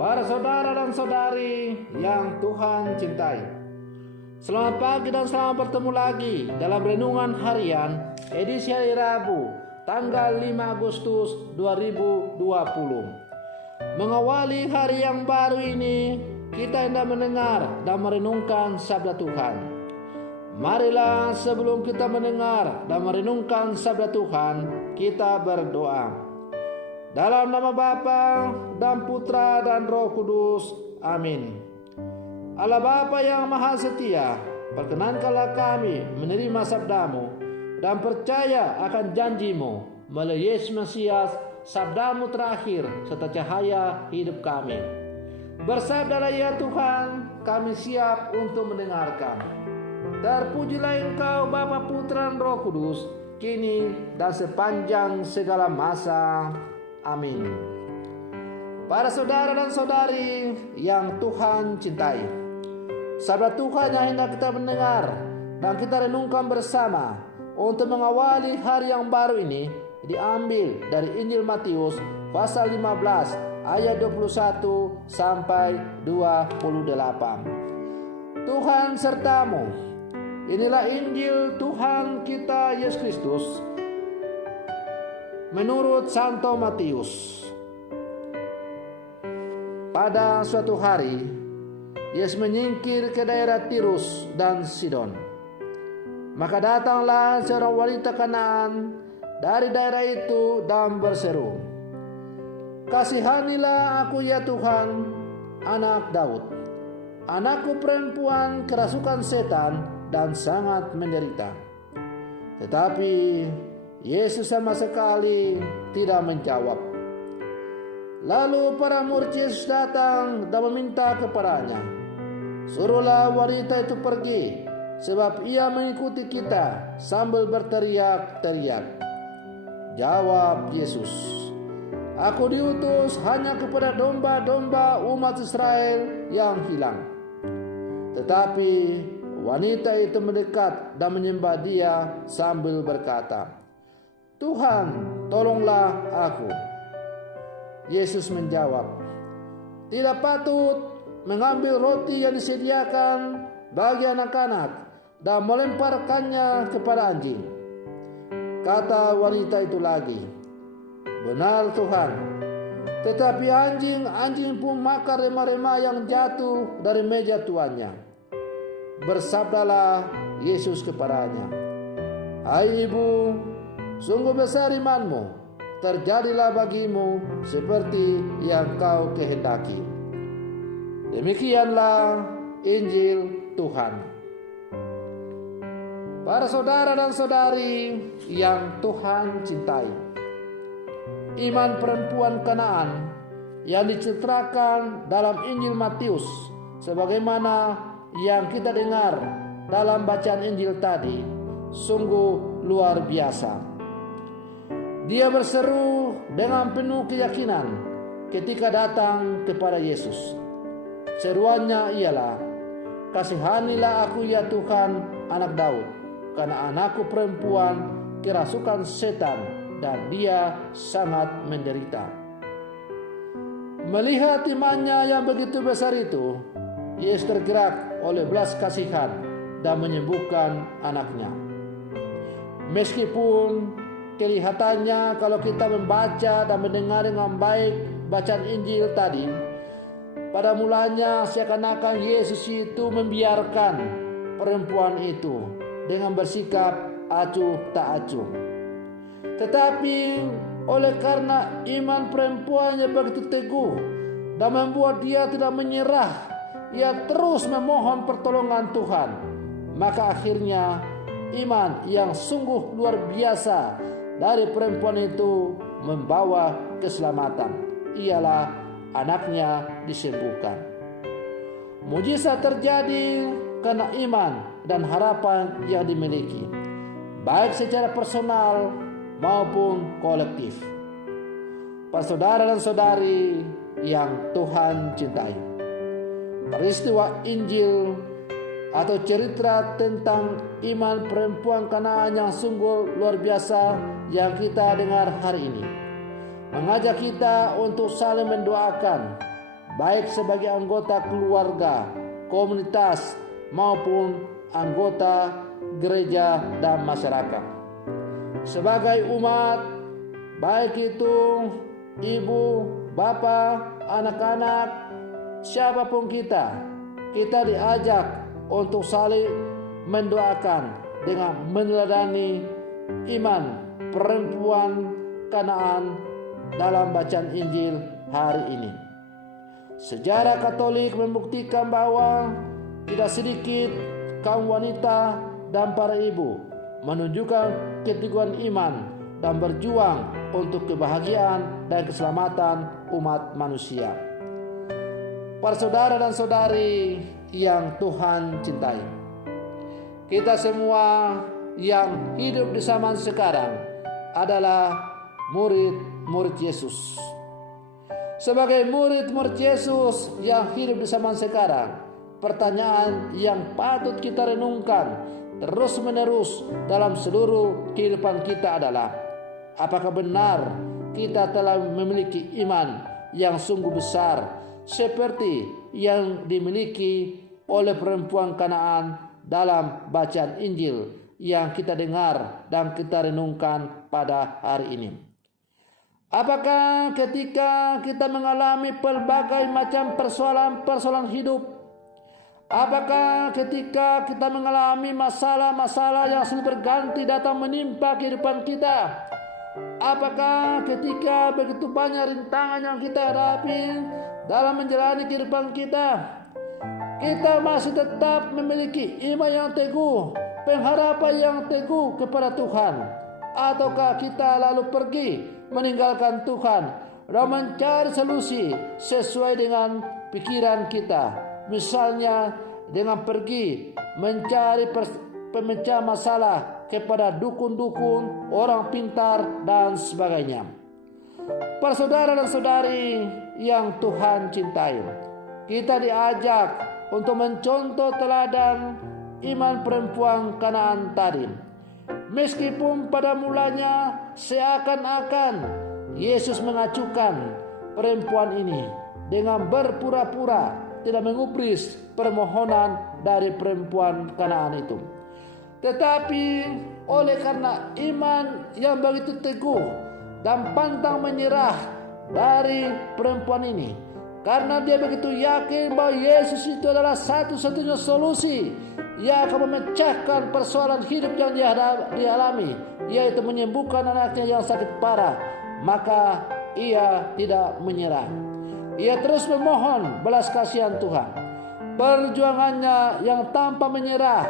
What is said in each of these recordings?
Para saudara dan saudari yang Tuhan cintai, selamat pagi dan selamat bertemu lagi dalam Renungan Harian edisi hari Rabu tanggal 5 Agustus 2020. Mengawali hari yang baru ini, kita hendak mendengar dan merenungkan sabda Tuhan. Marilah sebelum kita mendengar dan merenungkan sabda Tuhan, kita berdoa. Dalam nama Bapa dan Putra dan Roh Kudus. Amin. Allah Bapa yang Maha Setia, perkenankanlah kami menerima sabdamu dan percaya akan janjimu melalui Yesus Mesias, sabdamu terakhir serta cahaya hidup kami. Bersabdalah ya Tuhan, kami siap untuk mendengarkan. Terpujilah Engkau Bapa, Putra dan Roh Kudus, kini dan sepanjang segala masa. Amin. Para saudara dan saudari yang Tuhan cintai, sabda Tuhan yang hendak kita mendengar dan kita renungkan bersama untuk mengawali hari yang baru ini diambil dari Injil Matius pasal 15 ayat 21 sampai 28. Tuhan sertamu. Inilah Injil Tuhan kita Yesus Kristus menurut Santo Matius. Pada suatu hari, Yesus menyingkir ke daerah Tirus dan Sidon. Maka datanglah seorang wanita Kanaan dari daerah itu dan berseru, "Kasihanilah aku ya Tuhan, anak Daud. Anakku perempuan kerasukan setan dan sangat menderita." Tetapi Yesus sama sekali tidak menjawab. Lalu para murid Yesus datang dan meminta kepadanya, "Suruhlah wanita itu pergi, sebab ia mengikuti kita," sambil berteriak-teriak. Jawab Yesus, "Aku diutus hanya kepada domba-domba umat Israel yang hilang." Tetapi wanita itu mendekat dan menyembah Dia sambil berkata, "Tuhan, tolonglah aku." Yesus menjawab, "Tidak patut mengambil roti yang disediakan bagi anak-anak dan melemparkannya kepada anjing." Kata wanita itu lagi, "Benar Tuhan, tetapi anjing pun makan rema-rema yang jatuh dari meja tuannya." Bersabdalah Yesus kepadanya, "Hai ibu, sungguh besar imanmu, terjadilah bagimu seperti yang kau kehendaki." Demikianlah Injil Tuhan. Para saudara dan saudari yang Tuhan cintai, iman perempuan Kanaan yang diceritakan dalam Injil Matius sebagaimana yang kita dengar dalam bacaan Injil tadi sungguh luar biasa. Dia berseru dengan penuh keyakinan ketika datang kepada Yesus. Seruannya ialah, "Kasihanilah aku ya Tuhan, anak Daud, karena anakku perempuan kerasukan setan dan dia sangat menderita." Melihat imannya yang begitu besar itu, Yesus tergerak oleh belas kasihan dan menyembuhkan anaknya. Meskipun kelihatannya kalau kita membaca dan mendengar dengan baik bacaan Injil tadi, pada mulanya seakan-akan Yesus itu membiarkan perempuan itu dengan bersikap acuh tak acuh. Tetapi oleh karena iman perempuannya begitu teguh dan membuat dia tidak menyerah, ia terus memohon pertolongan Tuhan. Maka akhirnya iman yang sungguh luar biasa dari perempuan itu membawa keselamatan. Ialah anaknya disembuhkan. Mujizat terjadi karena iman dan harapan yang dimiliki, baik secara personal maupun kolektif. Para saudara dan saudari yang Tuhan cintai, peristiwa Injil atau cerita tentang iman perempuan Kanaan yang sungguh luar biasa yang kita dengar hari ini mengajak kita untuk saling mendoakan baik sebagai anggota keluarga, komunitas, maupun anggota gereja dan masyarakat. Sebagai umat, baik itu ibu, bapak, anak-anak, siapapun kita diajak untuk saling mendoakan dengan meneladani iman perempuan Kanaan dalam bacaan Injil hari ini. Sejarah Katolik membuktikan bahwa tidak sedikit kaum wanita dan para ibu menunjukkan keteguhan iman dan berjuang untuk kebahagiaan dan keselamatan umat manusia. Para saudara dan saudari yang Tuhan cintai, kita semua yang hidup di zaman sekarang adalah murid-murid Yesus. Sebagai murid-murid Yesus yang hidup di zaman sekarang, pertanyaan yang patut kita renungkan terus-menerus dalam seluruh kehidupan kita adalah, apakah benar kita telah memiliki iman yang sungguh besar seperti yang dimiliki oleh perempuan Kanaan dalam bacaan Injil yang kita dengar dan kita renungkan pada hari ini? Apakah ketika kita mengalami berbagai macam persoalan hidup, apakah ketika kita mengalami masalah-masalah yang silih berganti datang menimpa kehidupan kita, apakah ketika begitu banyak rintangan yang kita hadapi dalam menjalani kehidupan kita, kita masih tetap memiliki iman yang teguh, pengharapan yang teguh kepada Tuhan? Ataukah kita lalu pergi meninggalkan Tuhan dan mencari solusi sesuai dengan pikiran kita, misalnya dengan pergi mencari pemecah masalah kepada dukun-dukun, orang pintar, dan sebagainya? Para saudara dan saudari yang Tuhan cintai, kita diajak untuk mencontoh teladan iman perempuan Kanaan tadi. Meskipun pada mulanya seakan-akan Yesus mengacukan perempuan ini dengan berpura-pura tidak mengubris permohonan dari perempuan Kanaan itu. Tetapi oleh karena iman yang begitu teguh dan pantang menyerah dari perempuan ini, karena dia begitu yakin bahwa Yesus itu adalah satu-satunya solusi yang akan memecahkan persoalan hidup yang dia alami, yaitu menyembuhkan anaknya yang sakit parah, maka ia tidak menyerah. Ia terus memohon belas kasihan Tuhan. Perjuangannya yang tanpa menyerah,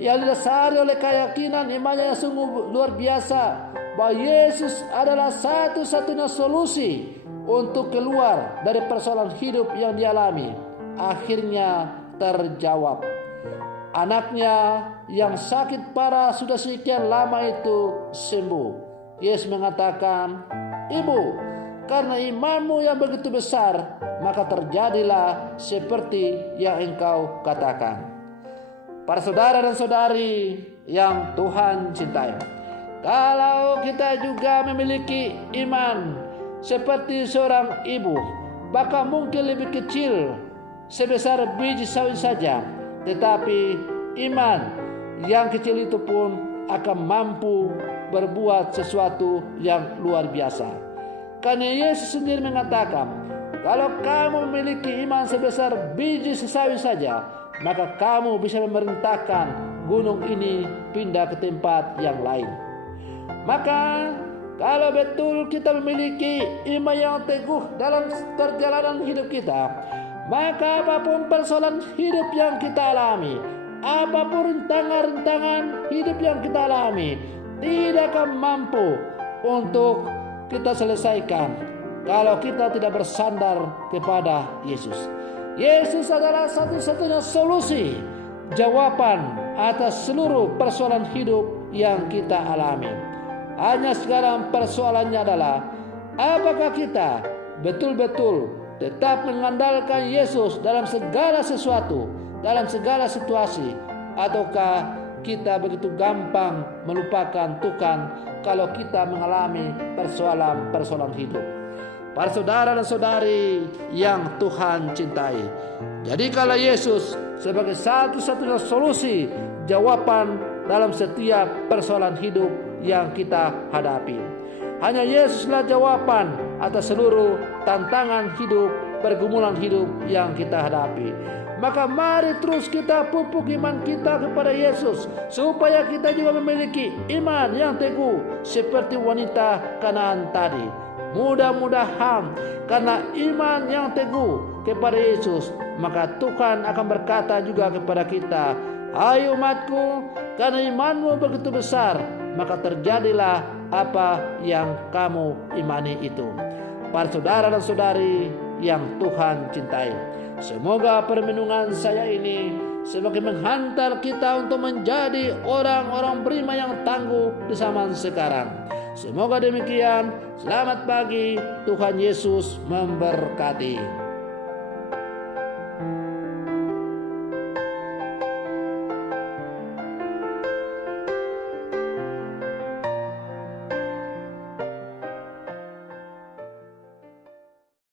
yang didasari oleh keyakinan imannya yang sungguh luar biasa bahwa Yesus adalah satu-satunya solusi untuk keluar dari persoalan hidup yang dialami, akhirnya terjawab. Anaknya yang sakit parah sudah sekian lama itu sembuh. Yesus mengatakan, "Ibu, karena imanmu yang begitu besar, maka terjadilah seperti yang engkau katakan." Para saudara dan saudari yang Tuhan cintai, kalau kita juga memiliki iman seperti seorang ibu, bahkan mungkin lebih kecil sebesar biji sawi saja, tetapi iman yang kecil itu pun akan mampu berbuat sesuatu yang luar biasa. Karena Yesus sendiri mengatakan, kalau kamu memiliki iman sebesar biji sesawi saja, maka kamu bisa memerintahkan gunung ini pindah ke tempat yang lain. Maka kalau betul kita memiliki iman yang teguh dalam perjalanan hidup kita, maka apapun persoalan hidup yang kita alami, apapun rintangan hidup yang kita alami, tidak akan mampu untuk kita selesaikan kalau kita tidak bersandar kepada Yesus. Yesus adalah satu-satunya solusi, jawaban atas seluruh persoalan hidup yang kita alami. Hanya sekarang persoalannya adalah, apakah kita betul-betul tetap mengandalkan Yesus dalam segala sesuatu, dalam segala situasi, ataukah kita begitu gampang melupakan Tuhan kalau kita mengalami persoalan-persoalan hidup? para saudara dan saudari yang Tuhan cintai. Jadi kalau Yesus sebagai satu-satunya solusi, jawaban dalam setiap persoalan hidup yang kita hadapi. Hanya Yesuslah jawaban atas seluruh tantangan hidup, pergumulan hidup yang kita hadapi. Maka mari terus kita pupuk iman kita kepada Yesus, supaya kita juga memiliki iman yang teguh seperti wanita Kanaan tadi. Mudah-mudahan karena iman yang teguh kepada Yesus, maka Tuhan akan berkata juga kepada kita, "Hai umatku, karena imanmu begitu besar, maka terjadilah apa yang kamu imani itu." Para saudara dan saudari yang Tuhan cintai, semoga permenungan saya ini semakin menghantar kita untuk menjadi orang-orang beriman yang tangguh di zaman sekarang. Semoga demikian. Selamat pagi, Tuhan Yesus memberkati.